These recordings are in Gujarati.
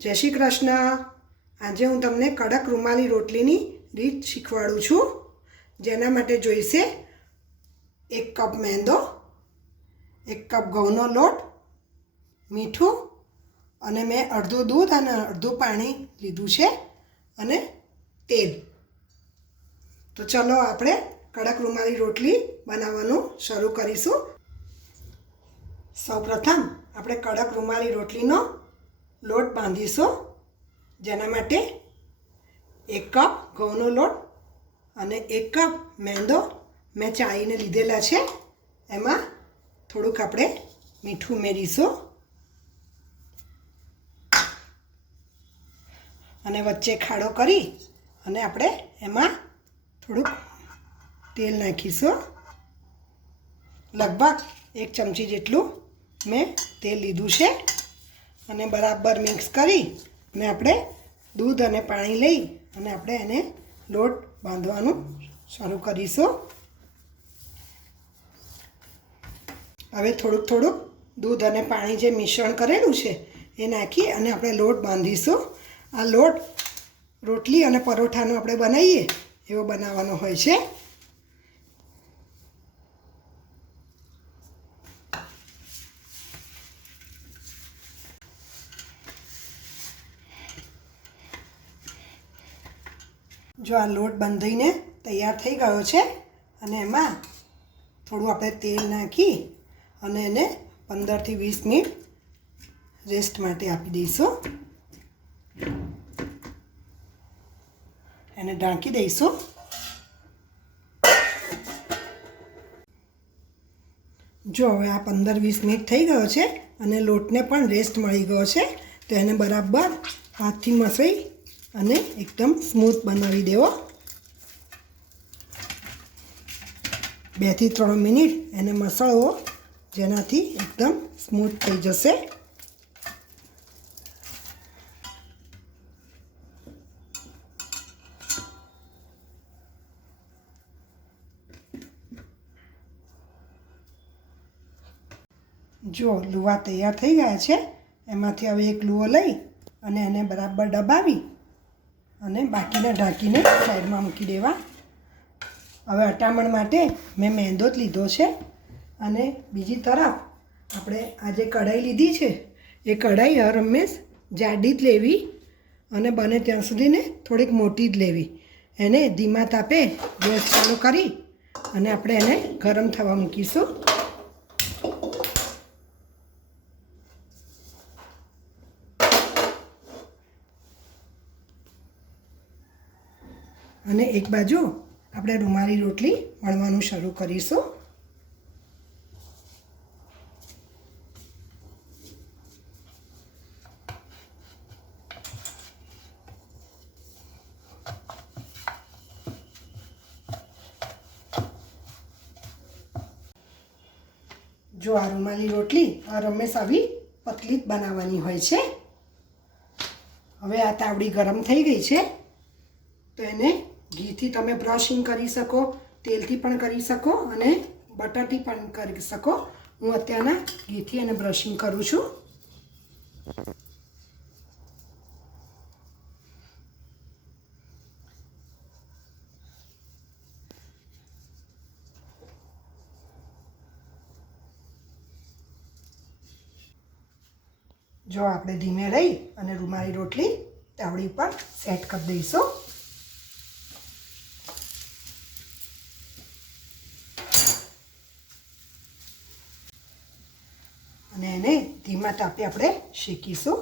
જય શ્રી કૃષ્ણ। આજે હું તમને કડક રૂમાલી રોટલીની રીત શીખવાડું છું। જેના માટે જોઈશે 1 કપ મેંદો, 1 કપ ઘઉંનો લોટ, મીઠું અને મેં અડધું દૂધ અને અડધું પાણી લીધું છે અને તેલ। તો ચલો આપણે કડક રૂમાલી રોટલી બનાવવાનું શરૂ કરીશું। સૌપ્રથમ આપણે કડક રૂમાલી રોટલીનો લોટ બાંધીશું। જેના માટે 1 કપ ઘઉંનો લોટ અને 1 કપ મેંદો મેં ચાળીને લીધેલા છે। એમાં થોડુંક આપણે મીઠું ઉમેરીશું અને વચ્ચે ખાડો કરી અને આપણે એમાં થોડુંક તેલ નાખીશું। લગભગ 1 ચમચી જેટલું મેં તેલ લીધું છે અને બરાબર મિક્સ કરી અને આપણે દૂધ અને પાણી લઈ અને આપણે એને લોટ બાંધવાનું શરૂ કરીશું। હવે થોડુંક દૂધ અને પાણી જે મિશ્રણ કરેલું છે એ નાખી અને આપણે લોટ બાંધીશું। આ લોટ રોટલી અને પરોઠાનો આપણે બનાવીએ એવો બનાવવાનો હોય છે। જો આ લોટ બાંધીને તૈયાર થઈ ગયો છે અને એમાં થોડું આપણે તેલ નાખી અને એને 15 થી 20 મિનિટ રેસ્ટ માટે આપી દઈશું। એને ઢાંકી દઈશું। જો હવે આ 15-20 મિનિટ થઈ ગયો છે અને લોટને પણ રેસ્ટ મળી ગયો છે તો એને બરાબર હાથથી મસળી અને એકદમ સ્મૂથ બનાવી દેવો। 2 થી 3 મિનિટ એને મસળવો જેનાથી એકદમ સ્મૂથ થઈ જશે। જો લુવા તૈયાર થઈ ગયા છે એમાંથી હવે એક લુવો લઈ અને એને બરાબર દબાવી અને બાકીના ઢાંકીને સાઈડમાં મૂકી દેવા। હવે અટામણ માટે મેં મેંદો જ લીધો છે અને બીજી તરફ આપણે આ જે કઢાઈ લીધી છે એ કઢાઈ હર હંમેશ જાડી જ લેવી અને બને ત્યાં સુધીને થોડીક મોટી જ લેવી। એને ધીમા તાપે ગેસ ચાલુ કરી અને આપણે એને ગરમ થવા મૂકીશું। અને એક બાજુ આપણે રૂમાલી રોટલી વણવાનું શરૂ કરીશું। જો આ રૂમાલી રોટલી હંમેશા આવી પતલી જ બનાવવાની હોય છે। હવે આ તાવડી ગરમ થઈ ગઈ છે તો એને ઘીથી તમે બ્રશિંગ કરી શકો, તેલથી પણ કરી શકો અને બટરથી પણ કરી શકો। હું અત્યારના ઘીથી એને બ્રશિંગ કરું છું। જો આપણે ધીમે રહી અને રૂમાલી રોટલી તાવડી પર સેટ કરી દઈશું। અને એને ધીમા તાપે આપણે શેકીશું।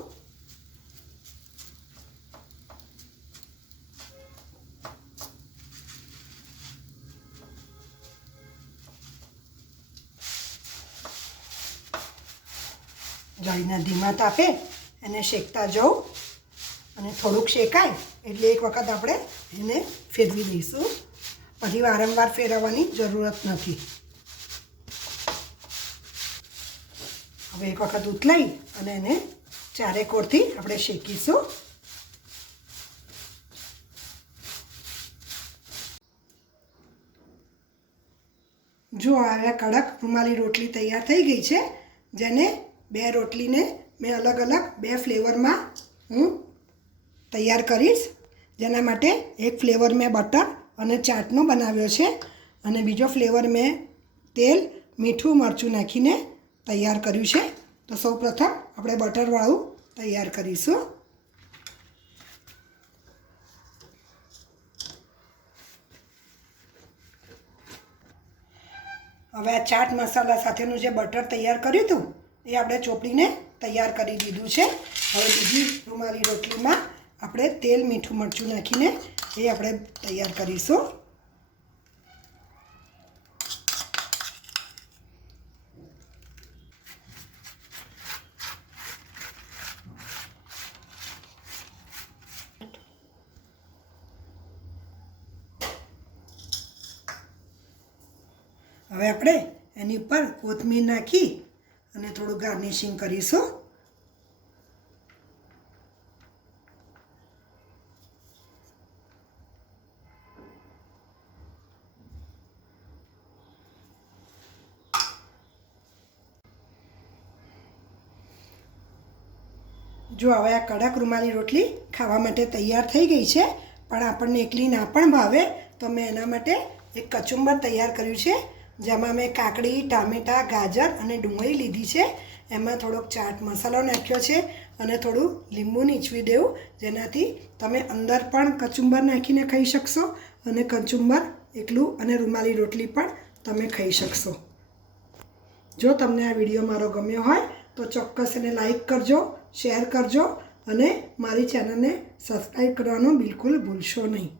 જાળીના ધીમા તાપે એને શેકતા જવું અને થોડુંક શેકાય એટલે એક વખત આપણે એને ફેરવી દઈશું। પછી વારંવાર ફેરવવાની જરૂરત નથી। હવે એક વખત ઉથલાઈ અને એને ચારે કોરથી આપણે શેકીશું। જો આ કડક રૂમાલી રોટલી તૈયાર થઈ ગઈ છે। જેને બે રોટલીને મેં અલગ અલગ બે ફ્લેવરમાં હું તૈયાર કરીશ, જેના માટે એક ફ્લેવર મેં બટર અને ચાટનો બનાવ્યો છે અને બીજો ફ્લેવર મેં તેલ, મીઠું, મરચું નાખીને તૈયાર કર્યું છે. તો સૌપ્રથમ આપણે બટરવાળું તૈયાર કરીશું. હવે આ ચાટ મસાલા સાથેનું જે બટર તૈયાર કર્યું હતું એ આપણે ચોપડીને તૈયાર કરી દીધું છે. હવે બીજી રૂમાલી રોટલીમાં આપણે તેલ, મીઠું, મરચું નાખીને એ આપણે તૈયાર કરીશું. હવે આપણે એની ઉપર કોથમીર નાખી અને થોડું ગાર્નિશિંગ કરીશું. જો હવે આ કડક રૂમાલી રોટલી ખાવા માટે તૈયાર થઈ ગઈ છે, પણ આપણને એકલી ના પણ ભાવે તો મેં એના માટે એક કચુંબર તૈયાર કર્યું છે, જેમાં મેં કાકડી, ટામેટાં, ગાજર અને ડુંગળી લીધી છે. એમાં થોડોક ચાટ મસાલો નાખ્યો છે અને થોડું લીંબુ નીચવી દેવું, જેનાથી તમે અંદર પણ કચુંબર નાખીને ખાઈ શકશો અને કચુંબર એકલું અને રૂમાલી રોટલી પણ તમે ખાઈ શકશો. જો તમને આ વિડીયો મારો ગમ્યો હોય તો ચોક્કસ એને લાઈક કરજો, શેર કરજો અને મારી ચેનલને સબસ્ક્રાઈબ કરવાનું બિલકુલ ભૂલશો નહીં.